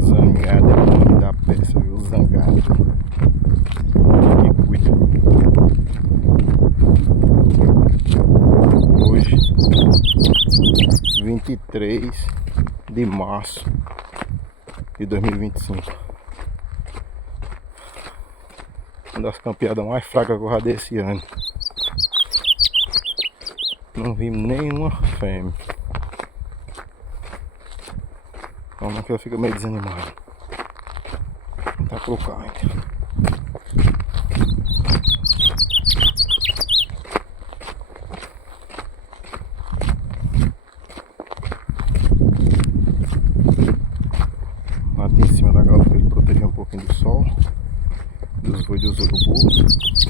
Zangado é o nome da peça, viu? Zangado. Que cuida. Hoje, 23 de março de 2025. Uma das campeadas mais fracas que eu rodei esse ano. Não vi nenhuma fêmea. Calma que ela fica meio desanimada. Vou tentar colocar ainda. Lá em cima da gaiola para ele proteger um pouquinho do sol, dos voos dos urubus.